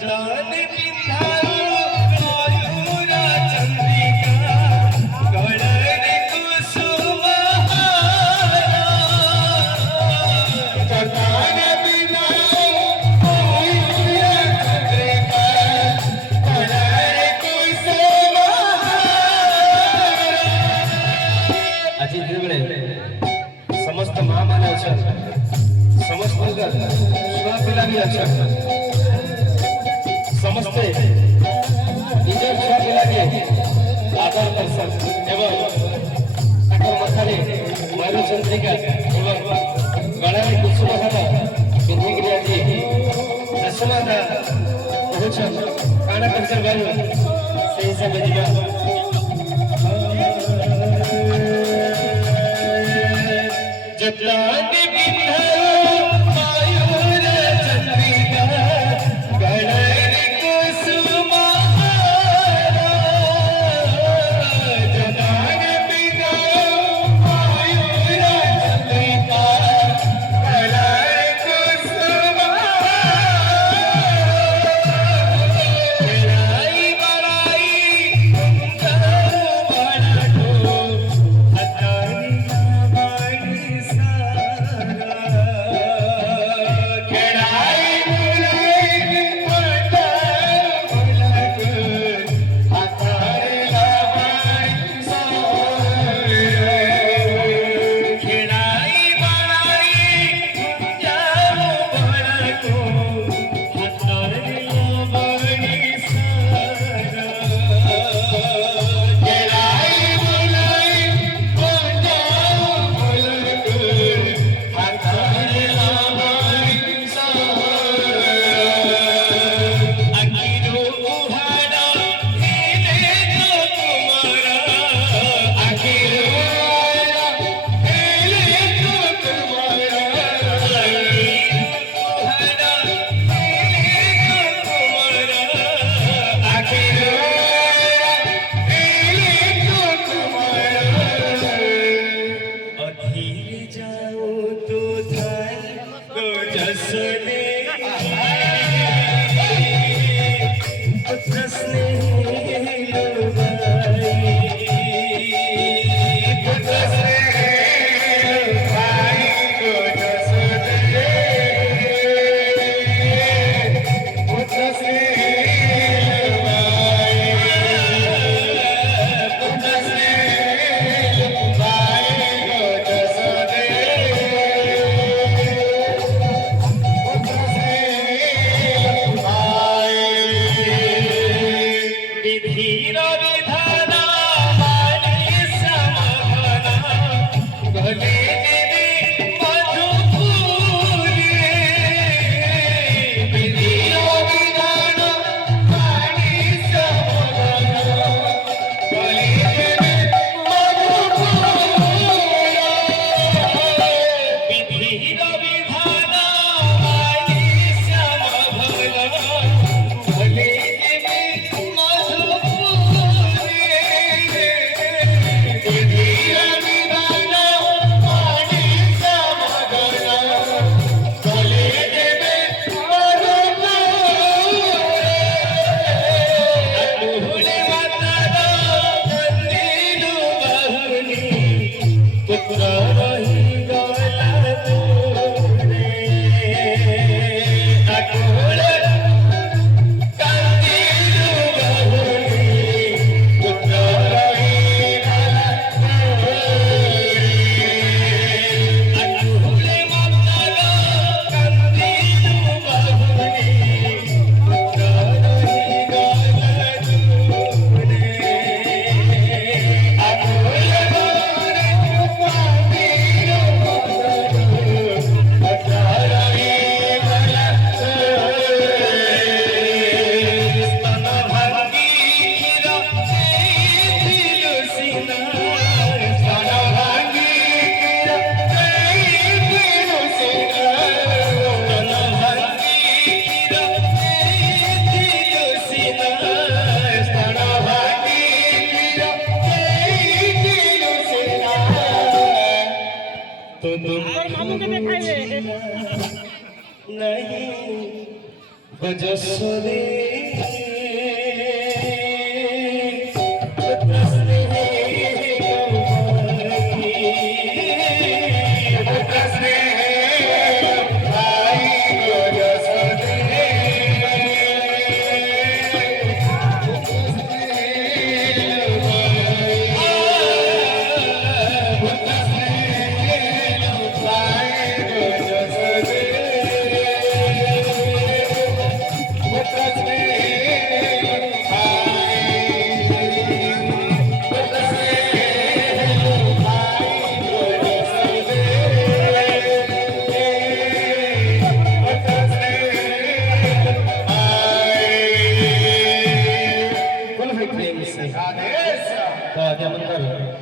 जटलान पिंधारू मयूरा चंद्रिका गळणे कुसुमहारा जटलान पिंधारू मयूरा चंद्रिका गळणे कुसुमहारा आजी देवळे समस्त महामानव छ समस्त नगर सुना पिलानी अच्छा समस्ते इधर छुआ पिलानी आदर दर्शन एवं अकर मथारे मयूर चंद्रिका एवं गणारे कुसुमहारा पिंधिगिरी आजी जसमादा पहुंच काना कल्चर गयो से हिसाब जीवा जटलान पिंधारू मयूर चंद्रिका गळणे कुसुमहारा जटलान पिंधारू मयूर चंद्रिका गळणे कुसुमहारा बराई कुंतारू वडाटो हातारिया बाळीसा गजस्वरे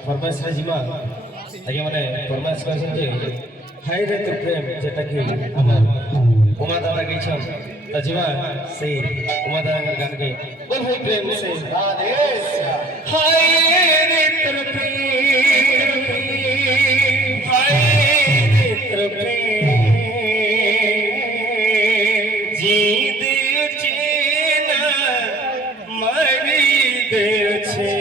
फरमाइश जिमा आगे माने फरमाइश करछन जे हाय रे तो प्रेम जेटा कि हमर उमा दादा गइछन त जिमा से उमा दादा गान के बोल भाई प्रेम से आदेश हाय रे तो प्रेम हाय रे तो प्रेम जी देव चेना मरी देव छे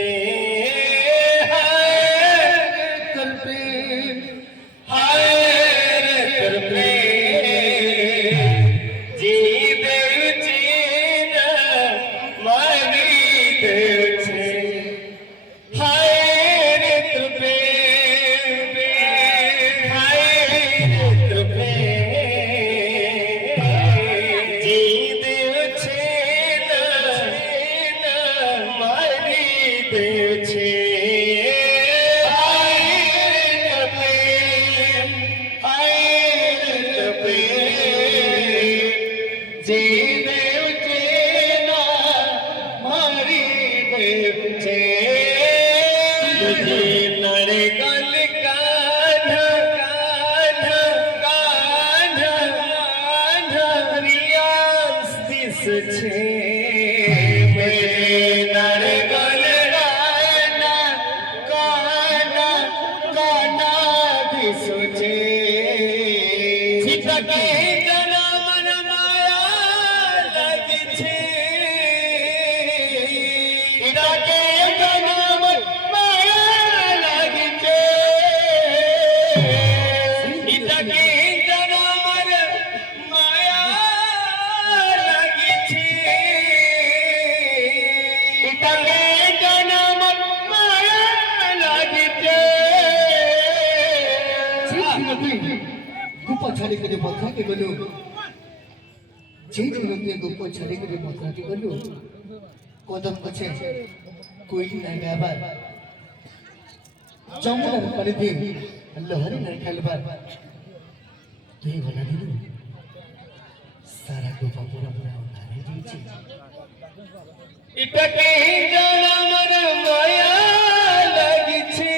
छाड़ी के बखा के गलु जे लोग गुप्प छाड़ी के बखा के गलु कदम पछे कोई ना गाबा चमड़ा पर दिन लहरी ना खेलबा तू भला दिलु सारा गुप्प पूरा पूरा उतारे दीची इटा के जाना मन माया लगी छे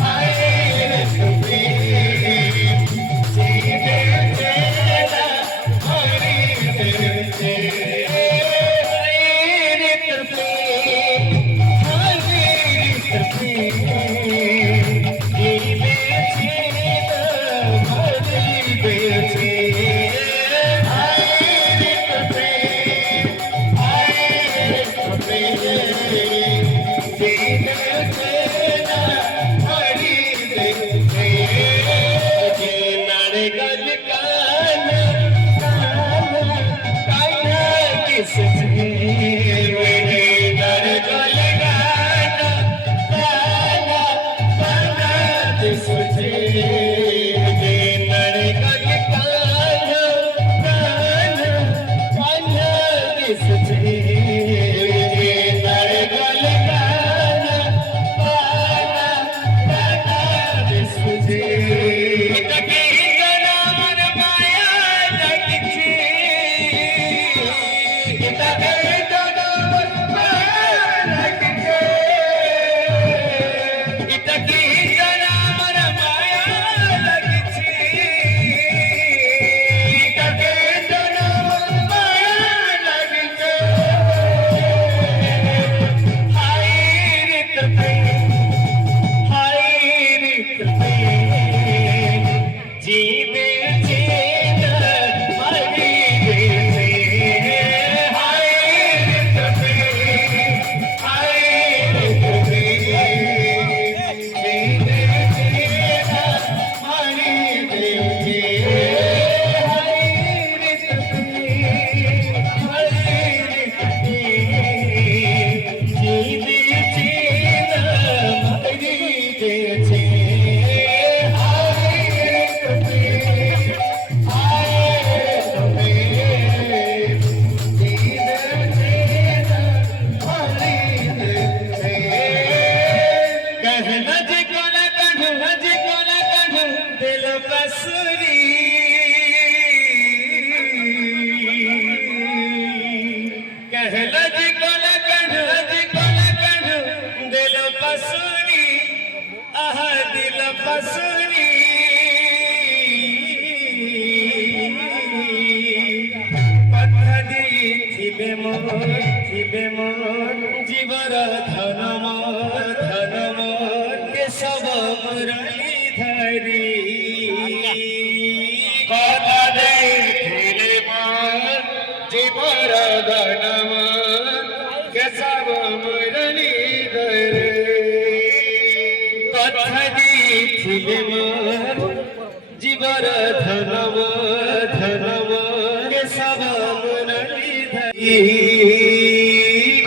हाय ପାଶୁନି ଆହା ଦିଲ ପାଶୁନି କଥା ଦେଇଥିବେ ମୋର ଜୀବର ଧନ ମୋର କେଶବ ମୁରଲି ଧରି କଥା ଦେଇଥିଲେ ମୋର ଜୀବର ଧନ କେଶବ ମୁରଲି ଧରି কথা ଦେଇଥିଲେ ମୋର ଜୀବର ଧନ কেশব মুরলি ধরি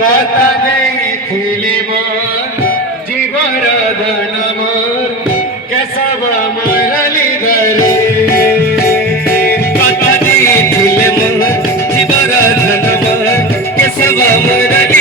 কথা ଦେଇଥିଲେ ମୋର ଜୀବର ଧନ কেশব মুরলি ধরি কথা ଦେଇଥିଲେ ମୋର ଜୀବର ଧନ কেশব মুরলি